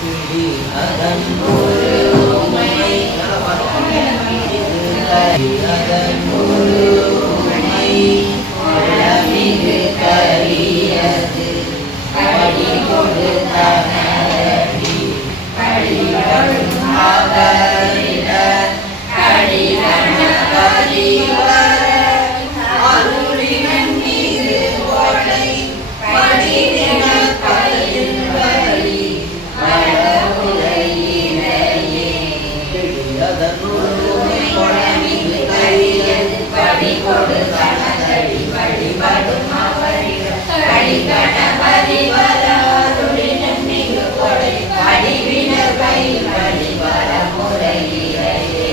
அதன் ஒரு உமை அதன் ஒரு உமை மிகு கரியது படி கொடுத்தனடி படிவரும் அவரிட கடிவன கரிவர அருளினன் மீது ஒளை படிதின கையில் வரி வடமுலையிலேயே அதன் ஒரு உமை மிகு கரியது படி கொடுத்தனடி வழிபடும் அவரிட கடிகண பரிவர அருளினன் மிகு கொடை படிவின கையில் வழிவர முறையிலேயே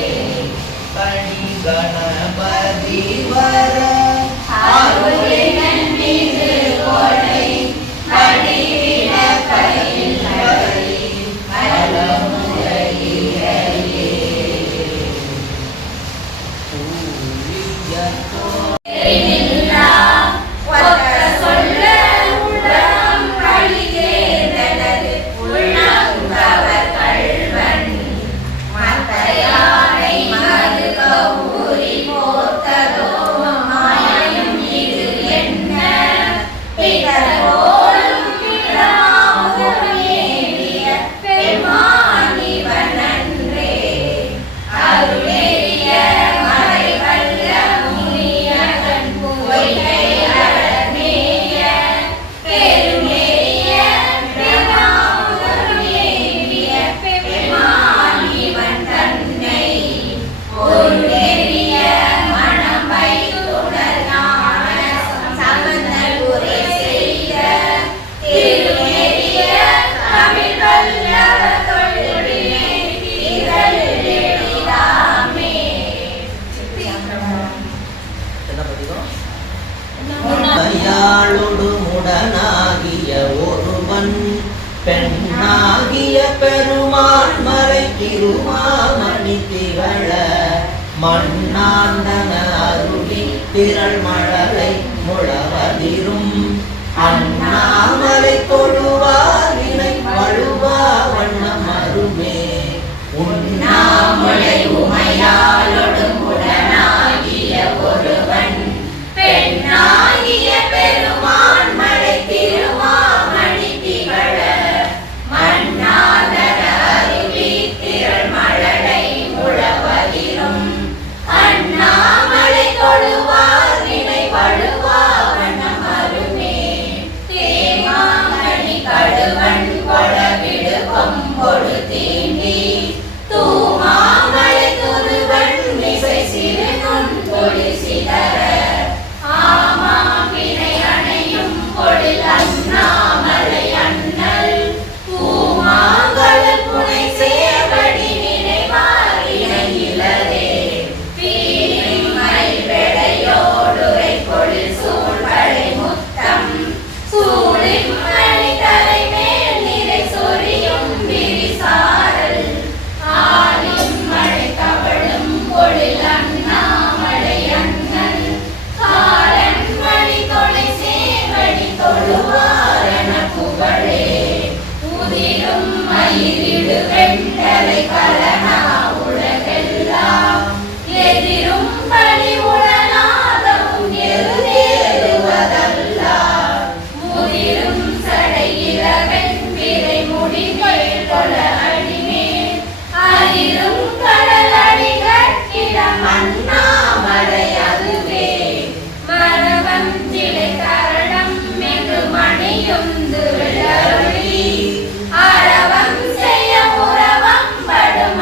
கடிகணபதி வர அருளினன் மிகு கொடை படிவின கையில் வழிவர முறையிலேயே முடனாகிய ஒருவன் பெண்ணாகிய பெருமான் மலை திருமாமணி திகழ மண்ணாண்டன அருளி திரள் மழலை முழவதிரும் அண்ணாமலை தொழுவார் வினை வழுவா வண்ணம் அருமே உண்ணாமலை உமையாளொடு முடனாகிய ஒருவன் பெண்ணாகிய பெருமான் மலை திருமாமணி திகழ மண்ணாதர அருவி திரள் மழலை முழவதிரும் அண்ணாமலை தொழுவார் வினை வழுவா வண்ணம் அருமே தேமாமணி கடுவன் கொளவிடு கொம்பொடு தீண்டி தூமாமலை துருவன் மிசை சிறு நுண் பொடி சிதற அண்ணாமலை அண்ணல் பூமாங்கல் புனை சேவடி நினைவாரினையிலரே பீரிமை வெடையோடுரை பொழில் சூழ்வளை முத்தம் சூழின் மணி தலை மேல் நிறை சொரியும் விரிசாரல் ஆலிம் மழை கவளும் பொழில் அண்ணாமலை அண்ணல் காலன் மணி தொலை சேவடி தொழுவாரண புகழே உதிரும் மயிரிடு வெண்டலை கலனா உலகெல்லாம் எதிரும் பலி உடனாதவும் எருதேறுவதல்ல முதிரும் சடையில வெண்பிறை முடிகள் கொல அடிமேல் அதிரும் கடல் அடிகட்கிடம் அண்ணாமலை அதுவே மரவம் சிலை கரணம் மிகு மணியுந்து விளவி அரவம் செய்ய உறவம் படும்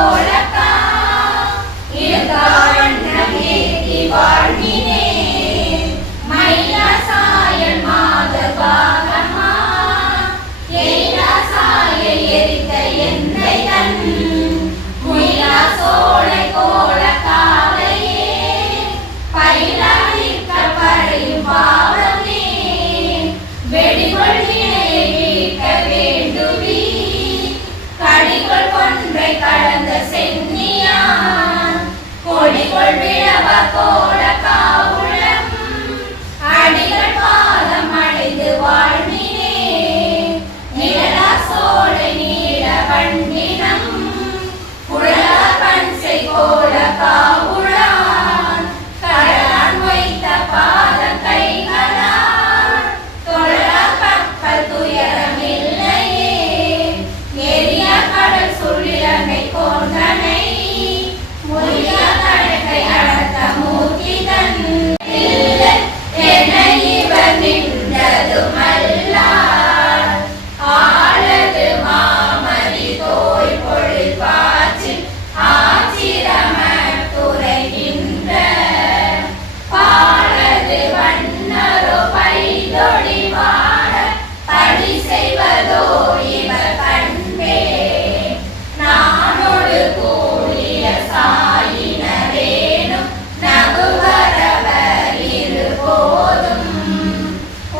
கோலக்கா இழுக்கா வண்ணமேகி வாழ்வினே மயிலாசாயன் மாதபாகமா எயிலாசாயை எரித்த எந்தை தன் முயிலா சோலை கோலக்காவையே பயிலாதிக்க பறையும் பாவமே வெடிகொள் வினையை வீழ்க்க வேண்டுவி கடிகொள் கொன்றை கடந்த சென்னியான் கொடிகொள் விழவ கோலக்காவுளம் அடிகள் பாதம் அடைந்து வாழ்வினே நிழலா சோலை நீல வண்டினம் குழலா கண்சை கோலக்காவுளான் கடலான் வைத்த பாத கைகளால் தொழலா கப்பல் துயரமில்லையே எரிய கடல் சுழிலனை கோந்தனை முறியா கடற்கை அடர்த்த மூர்த்திதன் என இவர் நின்றதுமல்லார் ஆளது மாமதி தோய் பொழில் பாச்சில் ஆச்சிரம துறைகின்ற பாலது வண்ணரோ பைதொடி வாட படி செய்வதோ இவர் பண்பே நானோடு கூடிய சாயினரேனும் நகுவரவர் இருபோதும்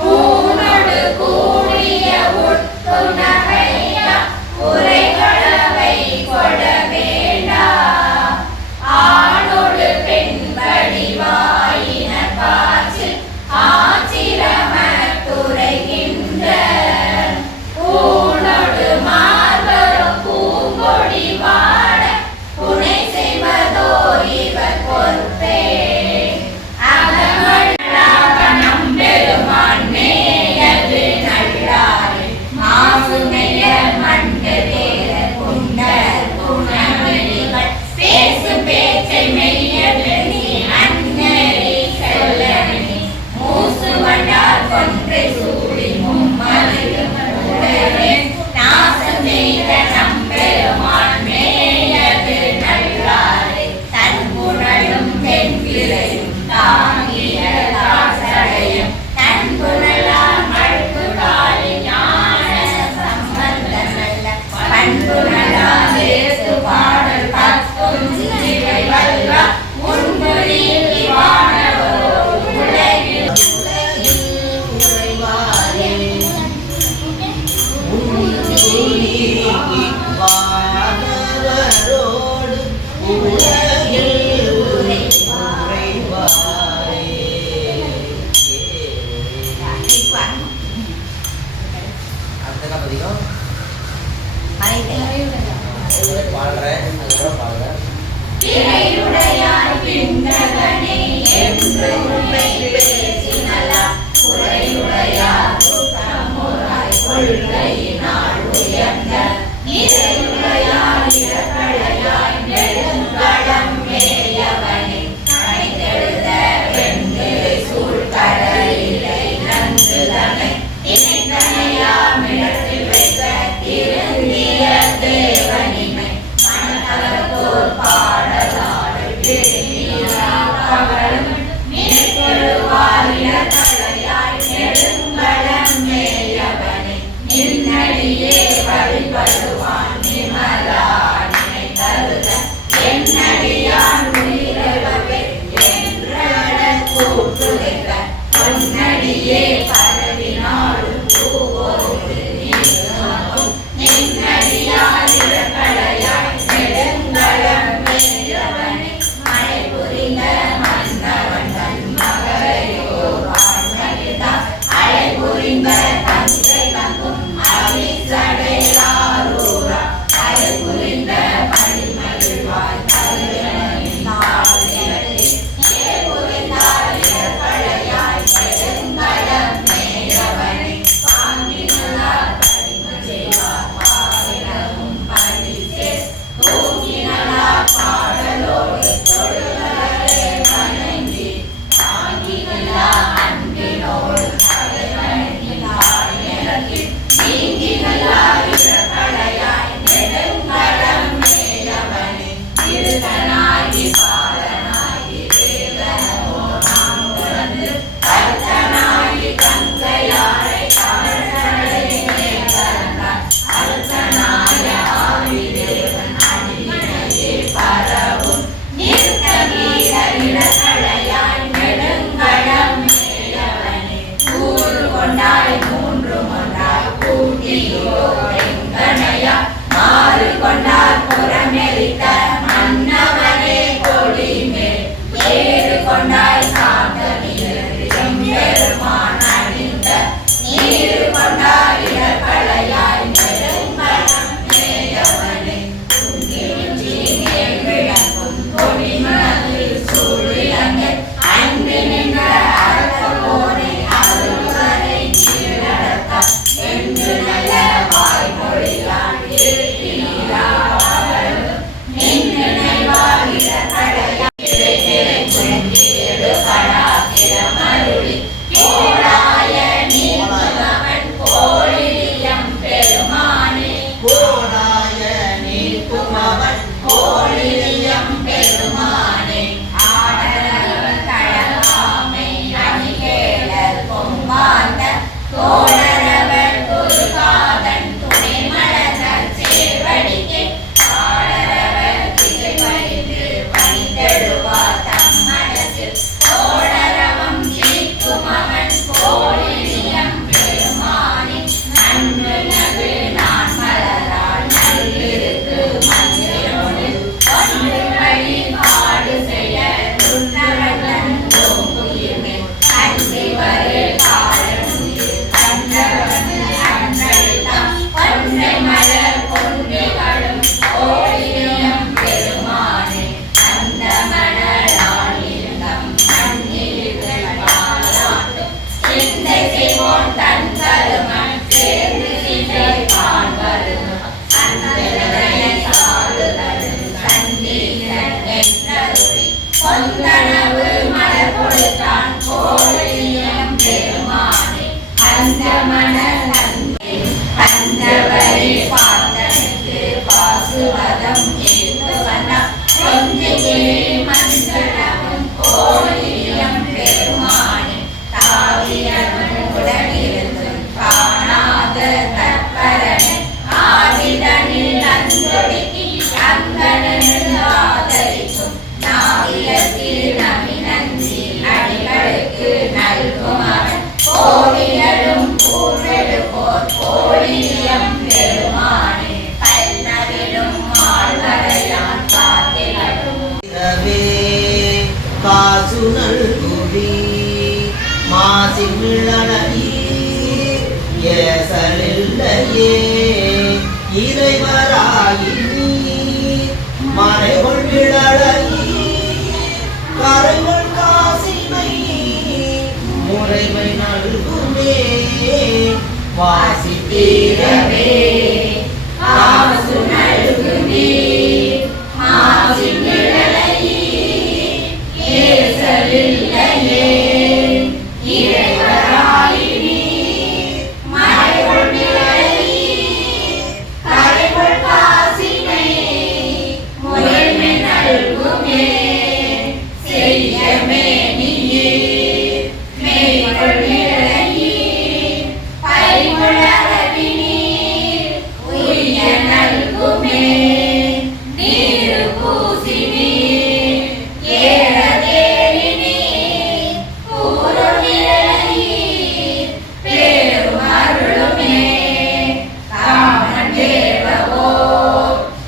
ஊனோடு கூடிய உட்புணரையா உரைகளவை கொட வேண்டா ஆணோடு பெண்படி வாயின காற்றில் ஆச்சிரம துறைகின்ற ஊனோடு மார்பரோ பூங்கொடி வாட புனை செய்வதோ இவர் பொறுப்பே அகமழாவனம் பெருமான் மேயது நல்லாறு மாசுமைய மண்டு தேர குண்டர் குணமணிகள் பேசு பேச்சை மெய்யது நீ அன்னறி செல்லணி மூசு வண்டார் கொன்றை சூடி மும்மலிலும் உடனே நாசம் செய்த நம்பெருமான் மேயது நல்லாறு தன் புனலும் தென் பிறையும் தாங்கிய தாசடையும் தன் புனலால் மழ்கு காலி ஞான சம்பந்த நல்ல பண்புணலால் ஏசு பாடல் பத்தும் சிறை வல்லா முன்புரில் வானவரோ உலகில் உறைவாரே வானவரோடு உலகில் உறைவாரே. அடுத்த பதிகம் பாடுறேன், அதுக்கப்புறம் பாடுறேன். திரையுடையாய் பின்னகனே என்று உன்னை பேசினலா உரையுடையார் குற்றமுறாய் கொள்கையினால் உயர்ந்த நிறையுடையார் இடக்கடையாய் நெடுங்கடம் மேயவனே அணைத்தெழுத வெண்திரை சூழ்கடலிலை நன்றுதனை இணைத்தனையாமிடத்தில் வைத்த திருந்திய தேவனிமை மனதளத்தோர் பாடலாடல் பகலும் நினைத்தெழுவார் இடக்கடையாய் நெடுங்கடம் மேயவனே நின்னடியே வழிபடுவான் பாதம் ஏத்து வந்தார் கொஞ்சியே மஞ்சளமும் கோழியம் பெருமானே தாவியவன் உடனிருந்து காணாத தற்பரனை ஆவிதனில் அந்தொடுக்கி அங்கனில் ஆதரிக்கும் நாவிய திருநமினந்தி அடிகளுக்கு நல்கும் அவன் கோவிலும் பூவெடுப்போர் கோழியம் பெருமானே பல்நவிலும் மால்வரையான் காத்திலும் காசுனல் குழி மாசிமிழலையீர் ஏசலில்லையே இறைவராயி மறைகொள் விழலையீர் கரைகள் காசினை முறைமை நல்குமே வாசி தீரவே ஆசு நல்குமே மாசி நிழலையீர் ஏசலில்லையே இறைவராயினி மறைகொள் நிழலையீர் கரைகொள் காசினை முறைமை நல்குமே செய்யமே நீர் மெய்கொள் நிழலையீர் பைகொள் அரவினீர் உய்ய நல்குமே நீரு பூசி நீர் ஏற தேவி நீர் கூறு நிழலையீர் பேரும் அருளுமே காமன் தேவவோ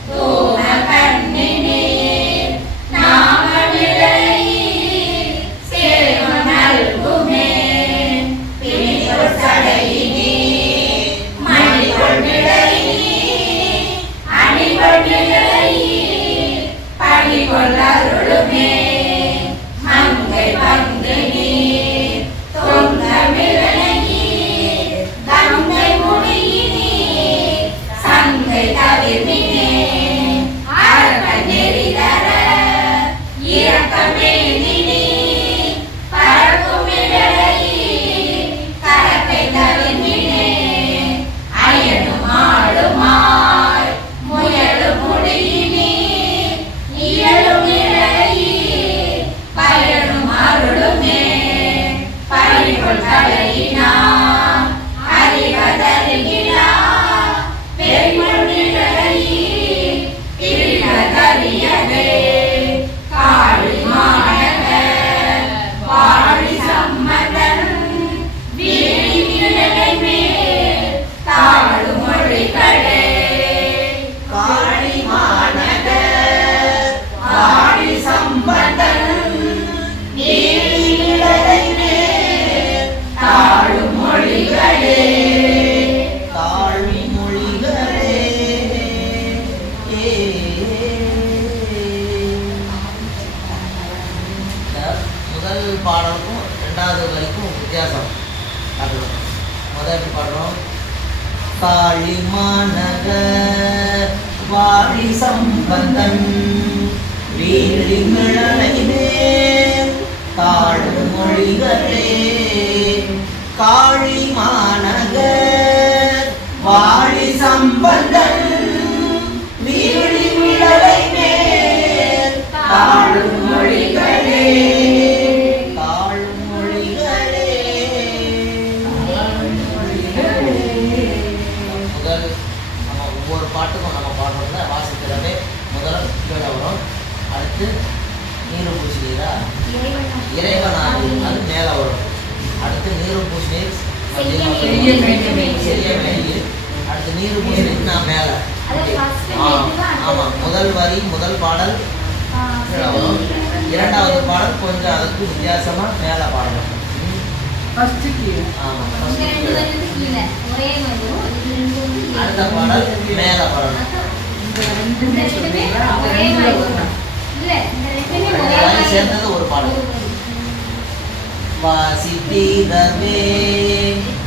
தூம கண்ணி நீர் நாம நிழலையீர் சேம நல்குமே பிணிகொள் சடையினீர் மணிகொள் நிழலையீர் அணிகொள் நிழலையீர் பணிகொள் அருளுமே மங்கை பங்கை நீர் தொங்க மிழலையீர் கங்கை முடியினீர் சங்கை தவிர்மினே அரக்க நெறிதர இரக்கமேதி நீர் பறக்கும் மிழலையீர் கரக்கை தவிர்மினே அயனும் ஆளுமாய் முயலும் முடியினீர் இயலும் நிழலையீர் பயனும் அருளுமே பறிகொள் தலையினார் அறிவதறிகிலா பெருமொழ் நிழலையீர் பிரிவதறியவே காளி மாநகர் வாழி சம்மதன் வீழி நிழலை மேல் தாழும் மொழிகளே காளி மாநகர் வாழி சம்பந்தன் நீழி நிழலை மேல் தாழும் மொழிகளே தாழ்வி மொழிகளே முதல் பாடலுக்கும் ரெண்டாவது வரைக்கும் வித்தியாசம் பார்க்கலாம். முதல் பாடுறோம் காளி மாநகர் வாழி சம்பந்தன் வீழி மிழலை மேல் தாழ் மொழிகளே காளி மாநகர் வாழி சம்பந்தன் வீழி மிழலை மேல் தாழ் மொழிகளே தாழ் மொழிகளே முதல் நம்ம ஒவ்வொரு பாட்டுக்கும் நம்ம பாடுறோம்ல வாசிக்கிறதே முதல் கீழே வரும். அடுத்து நீரும் பூசினீரா இறைவனாரு அது மேலே வரும். அடுத்து நீரும் பூசினீர் செய்ய வேண்டியது. அடுத்து நீரும் பூசினீர் நான் மேலே. ஆமாம் முதல் வரி முதல் பாடல் கீழே வரும். இரண்டாவது பாடல் கொஞ்சம் அதுக்கு வித்தியாசமாக மேலே பாடணும். ஆமாம் அடுத்த பாடல் மேலே பாடணும். சேர்ந்தது ஒரு பாடல். வாசித்தீரவே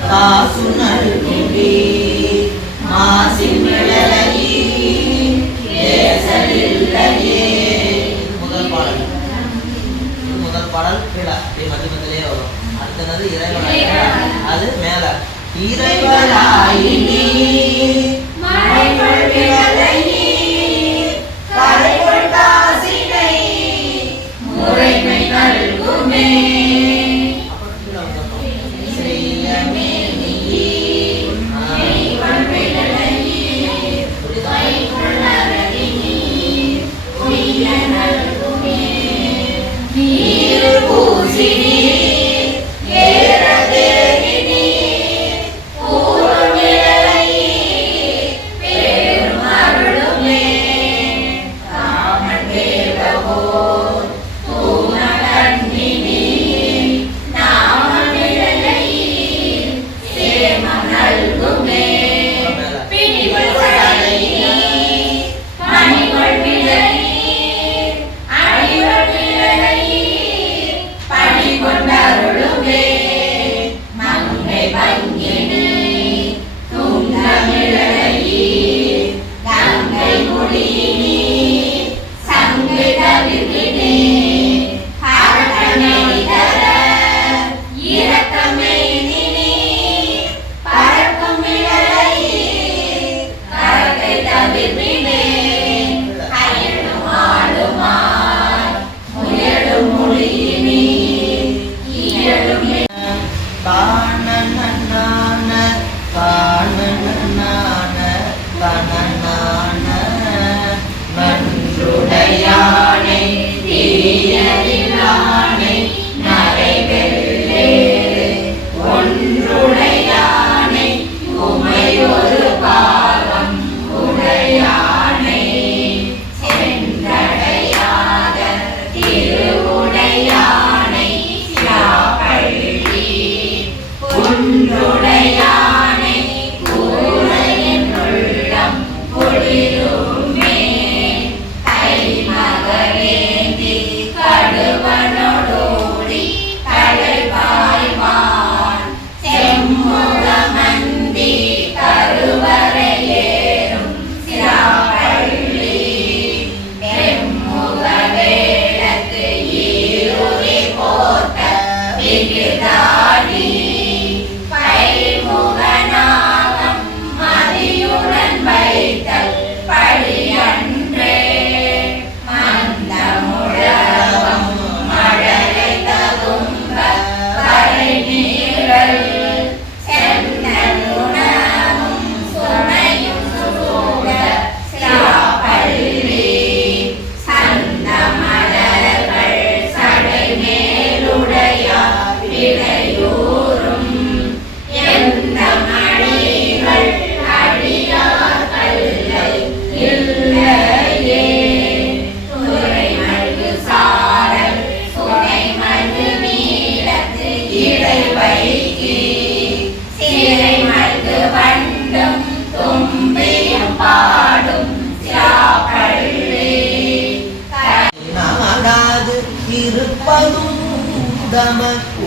காசு நல்குடி மாசி மிழலையீர் ஏசலில்லையே. இது முதல் பாடல். இது முதல் பாடல் கீழே அப்படியே மதிமத்திலே வரும். அடுத்தது இறைவனாய் அது மேல இறைவனாயினி மறைகொள் விழலையீர்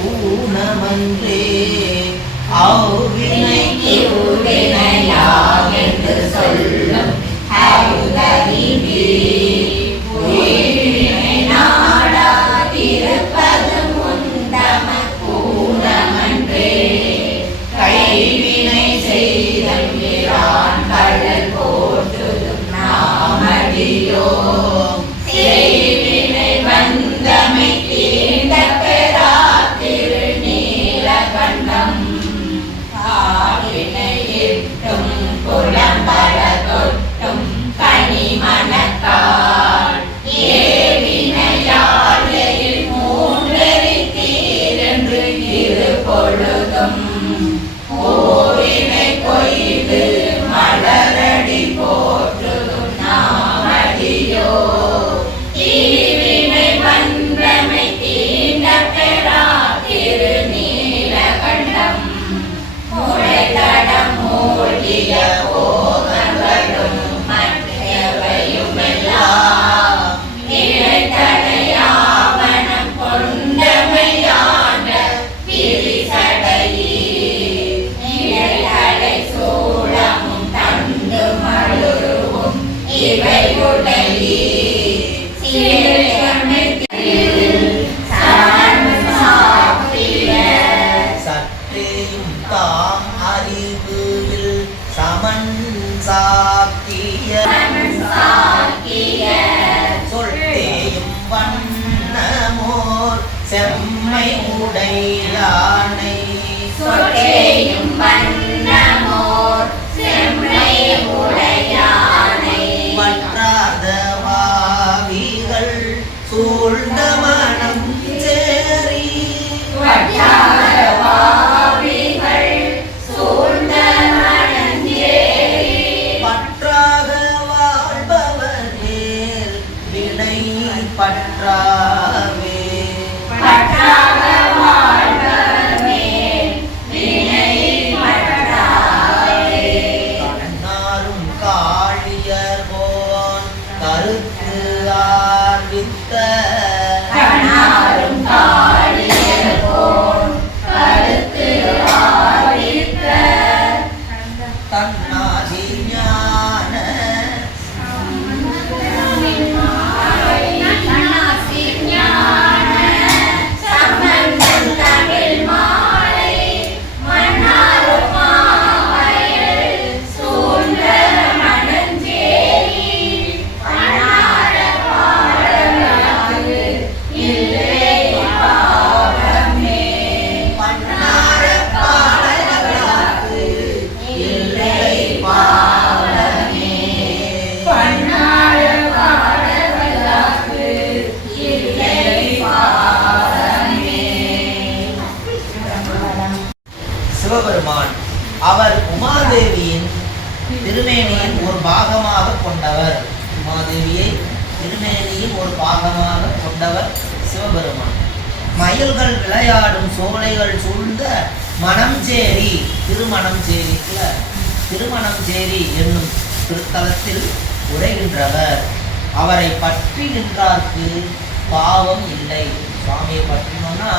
தமக்கூணமன்றே அவ்வினைக்கு வினையாம் என்று சொல்லும் அருளறிவி உயிரினை நாடாதிருப்பதும் உந்தமக்கூணமன்றே கைவினை செய்தம்பிரான் கடல் போற்றுதும் நாமடியோ செய்வினை வந்தமை தீண்ட பெறா திருநீலகண்டம் காவினையிட்டும் புலம்பல தொட்டும் கனிமணத்தால் ஏவினையாளையில் மூன்றெறி தீரென்று இரு பொழுதும் ஓவினை கொய்து மலரடி போற்றுதும் நாமடியோ தீவினை வந்தமை தீண்ட பெறா திருநீலகண்டம் முளைதடம் மூழ்கிய போகங்களும் மற்றவையும் எல்லாம் இழைத்தடையாவனம் கொண்டமையாண்ட பிரிசடையீர் இழைத்தடை சூழமும் தண்டு மழுவும் இவை உடையீர் சற்றேயும் தாம் அறிவில் சமன் சாக்கிய சொல்லேயும் வண்ணமோர் செம்மை உடையானை சொற்கேயும் வண்ணமோர் செம்மை உடையானை பற்றாத வாவிகள் சூழ்ந்த மனம் சேரி வட்டாரவாவிகள் சூழ்ந்த மணஞ்சேரி பற்றாக வாழ்பவர் மேல் வினை பற்றாவே பற்றாக வாழ்வமேல் வினை பற்றாவே கண்ணாரும் காழியர் போன் கருத்து ஆர்வித்த கணாரும் காளியர் போல் கருத்து ஆரித்த தன்னாதி ஞான நன்னாசி ஞான சம்பந்தம் தமிழ் மாலை மன்னாரும் மாவயல் சூழ்ந்த மணஞ்சேரி பணார பாடலாறு இல்லை பாவமே மன்னார பாடலாக்கு இல்லை பாவமே பன்னார பாடலாறு இல்லை பாவமே சிவபெருமான் அவர் உமாதேவியின் திருமேனியின் ஒரு பாகமாக கொண்டவர். உமாதேவியை திருமேனியின் ஒரு பாகமாக கொண்டவர் சிவபெருமான். மயில்கள் விளையாடும் சோலைகள் சூழ்ந்த மணஞ்சேரி திருமணஞ்சேரிக்குல திருமணஞ்சேரி என்னும் திருத்தலத்தில் உரைகின்றவர். அவரை பற்றி நின்றார்க்கு பாவம் இல்லை. சுவாமியை பற்றினோம்னா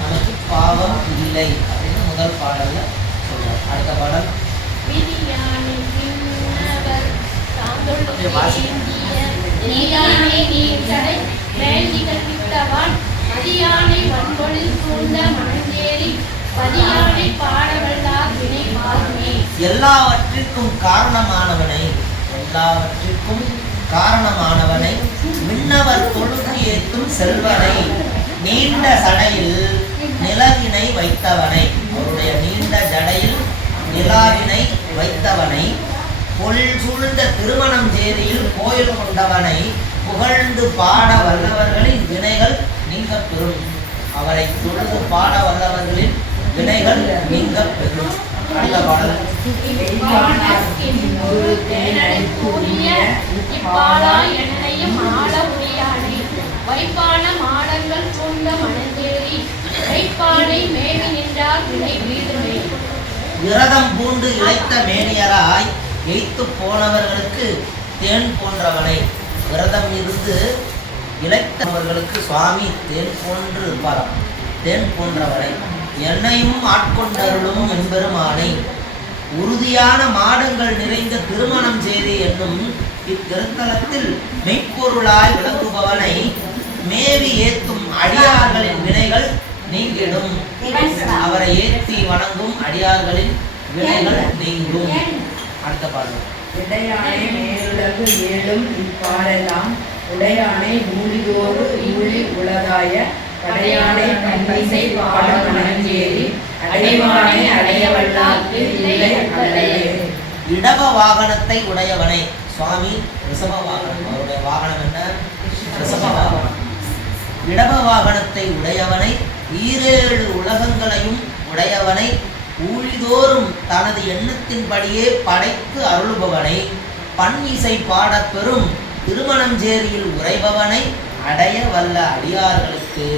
நமக்கு பாவம் இல்லை அப்படின்னு முதல் பாடல்ல சொல்றார். அடுத்த பாடல் நீயானை நீர்ச்சடை வேள்வி கற்பித்தவான் மதியானை வன்பொழில் சூழ்ந்த மணஞ்சேரி பதியானை பாடவல்லார் வினை பாருமே. எல்லாவற்றிற்கும் காரணமானவனை விண்ணவர் தொழுது ஏற்றும் செல்வனை நீண்ட சடையில் நிலவினை வைத்தவனை அவருடைய நீண்ட ஜடையில் நிலாவினை வைத்தவனை பொழில் சூழ்ந்த திருமணஞ்சேரியில் கோயில் கொண்டவனை புகழ்ந்து பாட வல்லவர்களின் வினைகள் நீங்க பெறும். அவரை தொழுது பாட வல்லவர்களின் வினைகள் நீங்க பெறும். அடுத்த பாடல் இவ்வாணர்க்கென்று தேனடைக்கூறிய இப்பாலா என்னையும் ஆள உரியானை வைப்பான மாடங்கள் சூழ்ந்த மணஞ்சேரி வைப்பானை மேவி நின்றார் வினை வீடுமே. விரதம் பூண்டு இழைத்த மேனியராய் எய்த்து போனவர்களுக்கு தேன் போன்றவனை விரதம் இருந்து இழைத்தவர்களுக்கு சுவாமி தேன் போன்று இருப்பாராம். தேன் போன்றவனை என்னையும் ஆட்கொண்டருளும் என்பெருமானை உறுதியான மாடங்கள் நிறைந்த திருமணம் செய்து என்னும் இத்திருத்தலத்தில் மெய்ப்பொருளாய் விளங்குபவனை மேவி ஏத்தும் அடியார்களின் வினைகள் நீங்கிடும். அவரை ஏத்தி வணங்கும் அடியார்களின் வினைகள் நீங்கும். அடுத்த பாடல். இடையானை மேலுலகு ஏழும் இப்பாலெல்லாம் உடையானை ஊழியோடு ஊழி உலகாய கடையானை பன்னிசை பாட மணஞ்சேரி அடைவானை அடையவல்லார்க்கு இல்லை அல்லலே. இடப வாகனத்தை உடையவனை சுவாமி ரிஷப வாகனம். அவருடைய வாகனம் என்ன? ரிஷப வாகனம். இடப வாகனத்தை உடையவனை ஈரேழு உலகங்களையும் உடையவனை ஊழிதோறும் தனது எண்ணத்தின்படியே படைத்து அருள்பவனை பண் இசை பாடப்பெறும் திருமணஞ்சேரியில் உறைபவனை அடைய வல்ல அடியார்களுக்கு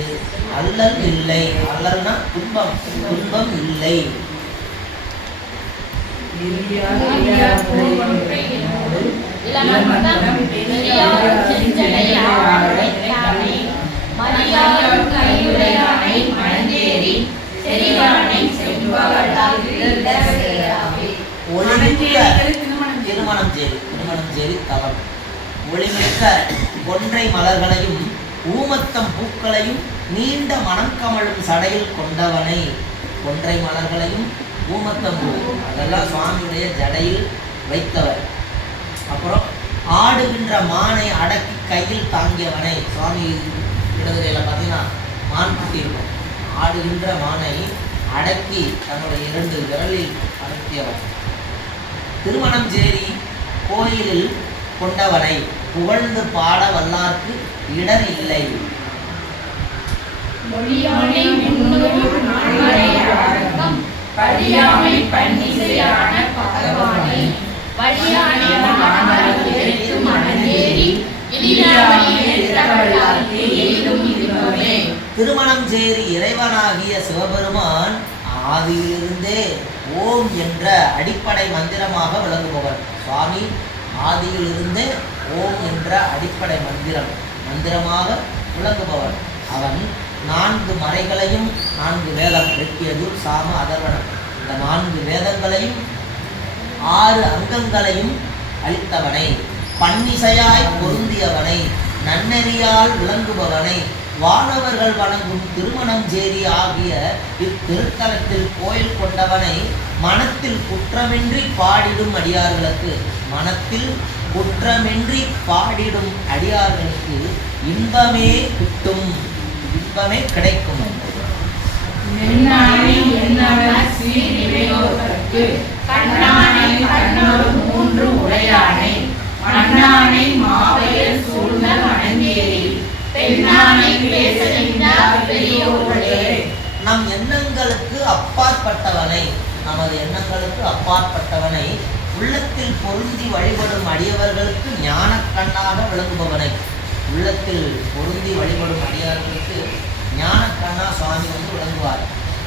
அல்லல் இல்லை. அல்லல்னா துன்பம், துன்பம் இல்லை. திருமணம் சேரி தலம் ஒளிமிக்க ஒன்றை மலர்களையும் ஊமத்தம் பூக்களையும் நீண்ட மனம் கமழும் சடையில் கொண்டவனை. ஒன்றை மலர்களையும் ஊமத்தம் பூ அதெல்லாம் சுவாமியுடைய ஜடையில் வைத்தவர். அப்புறம் ஆடுகின்ற மானை அடக்கி கையில் தாங்கியவனை. சுவாமி இடதுகையில் பார்த்தீங்கன்னா மான் குட்டி இருக்கும். ஆடுகின்ற மானை அடக்கி தன்னுடைய 2 விரலில் அடக்கியவர். திருமணம் சேரி கோயிலில் கொண்டவனை புகழ்ந்து பாட வல்லார்க்கு இடர் இல்லை. திருமணம் சேரி இறைவனாகிய சிவபெருமான் ஆதியிலிருந்தே ஓம் என்ற அடிப்படை மந்திரமாக விளங்குபவர். சுவாமி ஆதியிலிருந்தே ஓம் என்ற அடிப்படை மந்திரமாக விளங்குபவர். அவன் 4 மறைகளையும் 4 வேதம் ரிக்யஜுர் சாம அதர்வணம் இந்த 4 வேதங்களையும் 6 அங்கங்களையும் அளித்தவனை, பன்னிசையாய் பொருந்தியவனை, நன்னெறியால் விளங்குபவனை, வானவர்கள் வணங்கும் திருமணம் சேரி ஆகிய இத்திருத்தலத்தில் கோயில் கொண்டவனை மனத்தில் குற்றமின்றி பாடிடும் அடியார்களுக்கு இன்பமே கிட்டும், இன்பமே கிடைக்கும். நம் எண்ணங்களுக்கு அப்பாற்பட்டவனை, நமது எண்ணங்களுக்கு அப்பாற்பட்டவனை உள்ளத்தில் பொருந்தி வழிபடும் அடியவர்களுக்கு ஞான கண்ணாக விளங்குபவனை. உள்ளத்தில் பொருந்தி வழிபடும் அடியார்களுக்கு ஞான கண்ணா சுவாமி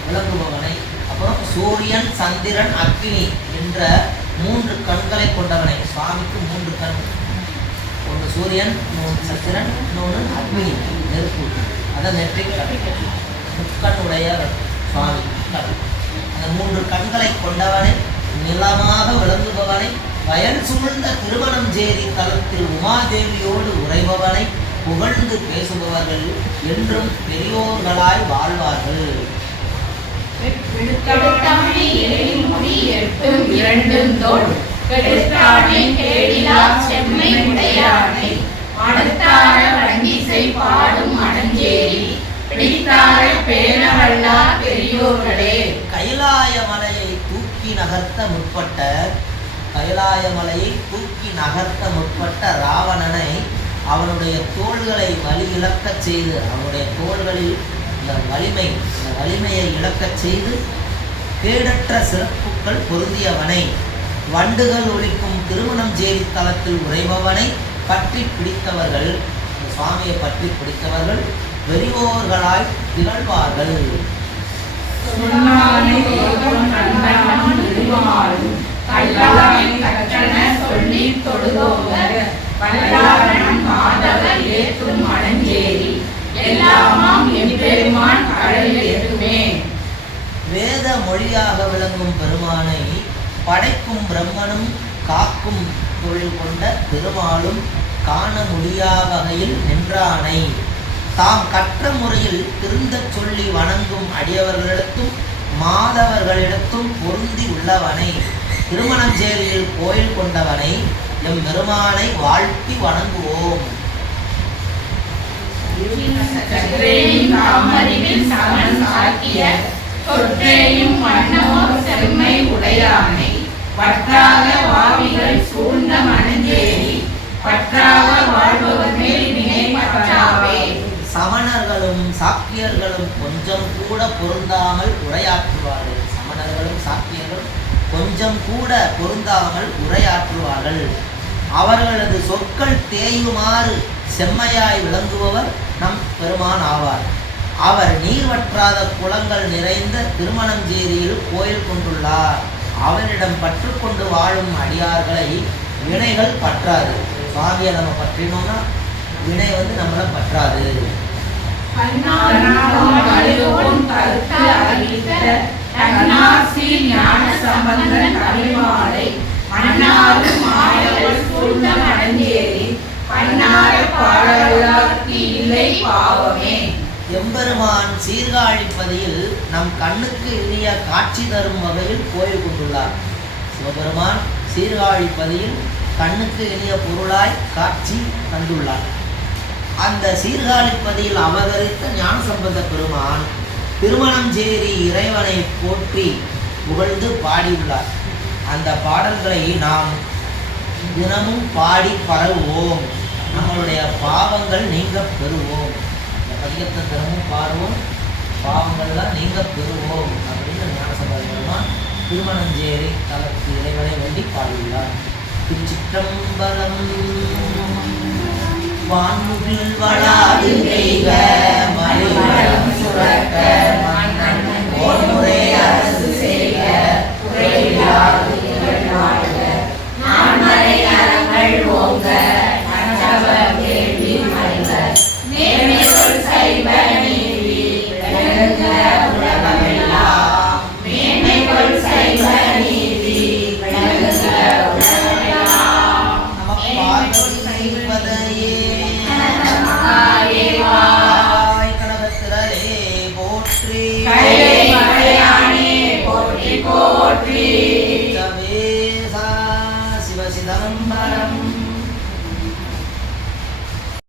விளங்குபவனை. அப்புறம் சூரியன், சந்திரன், அக்னி என்ற 3 கண்களை கொண்டவனை. சுவாமிக்கு 3 கண். ஒன்று சூரியன், இன்னொன்று சந்திரன், இன்னொன்று அக்னி நெருப்பு. அதான் நெற்றிக் முக்கண் உடைய சுவாமி. அந்த 3 கண்களை கொண்டவனை, நிலமாக விளங்குபவனை, வயல் சூழ்ந்த திருமணம் சேரி தலத்தில் உமாதேவியோடு உறைபவனை புகழ்ந்து பேசுபவர்கள் என்றும் பெரியோர்களாய் வாழ்வார்கள். கைலாய மலையை தூக்கி நகர்த்த முற்பட்ட ராவணனை அவனுடைய தோள்களை வலி இழக்கச் செய்து, அவனுடைய தோள்களில் இந்த வலிமையை இழக்கச் செய்து கேடற்ற சிறப்புகள் பொருந்தியவனை, வண்டுகள் ஒலிக்கும் திருமணம் சேரி தலத்தில் உறைபவனை பற்றி பிடித்தவர்கள், சுவாமியை பற்றி பிடித்தவர்கள் பெரியோர்களாய் திகழ்வார்கள். மாதவர் ஏற்றும் மணஞ்சேரி எல்லாமாம் எம்பெருமான் கடலில் முடியா வகையில் நின்றானை. தாம் கற்ற முறையில் திருந்தச் சொல்லி வணங்கும் அடியவர்களிடத்தும் மாதவர்களிடத்தும் பொருந்தி உள்ளவனை, திருமணஞ்சேரியில் கோயில் கொண்டவனை, எம் பெருமானை வாழ்த்தி வணங்குவோம். சற்றேயும் தாமறிவில் சமன் சாக்கிய சொற்றேயும் வண்ணமோர் செம்மை உடையானை, வற்றாக வாவிகள் சூழ்ந்த மணஞ்சேரி பற்றாக வாழ்பவர் மேல் வினை பற்றாவே. சமணர்களும் சாக்கியர்களும் கொஞ்சம் கூட பொருந்தாமல் உரையாற்றுவார்கள். சமணர்களும் சாக்கியர்களும் கொஞ்சம் கூட பொருந்தாமல் உரையாற்றுவார்கள். அவர்களது சொற்கள் தேயுமாறு செம்மையாய் விளங்குபவர் நம் பெருமான் ஆவார். அவர் நீர் வற்றாத குளங்கள் நிறைந்த திருமணஞ்சேரியில் கோயில் கொண்டுள்ளார். அவரிடம் பற்றுக்கொண்டு வாழும் அடியார்களை வினைகள் பற்றாது. சுவாமியை நம்ம பற்றினோம்னா வினை நம்மளை பற்றாது. எம்பெருமான் சீர்காழிப்பதியில் நம் கண்ணுக்கு இனிய காட்சி தரும் வகையில் கோயில் கொண்டுள்ளார். சிவபெருமான் சீர்காழிப்பதியில் கண்ணுக்கு இனிய பொருளாய் காட்சி தந்துள்ளார். அந்த சீர்காழிப்பதியில் அவதரித்த ஞானசம்பந்த பெருமான் திருமணஞ்சேரி இறைவனை போற்றி புகழ்ந்து பாடியுள்ளார். அந்த பாடல்களை நாம் தினமும் பாடி பரவுவோம். நம்மளுடைய பாவங்கள் நீங்க பெறுவோம். இந்த பதிகத்தை தினமும் பாடுவோம், பாவங்கள்லாம் நீங்க பெறுவோம் அப்படின்னு ஞானசம்பந்த பெருமான் திருமணஞ்சேரி தலத்து இறைவனை வேண்டி பாடியுள்ளார். திருச்சிற்றம்பலம். வான்முகில் வளாது பெய்க மலிவளம் சுரக்க மன்னன் போன்முறை அரசு செய்க குறைவிலாது வாழ்க நான்மறை அறங்கள் ஓங்க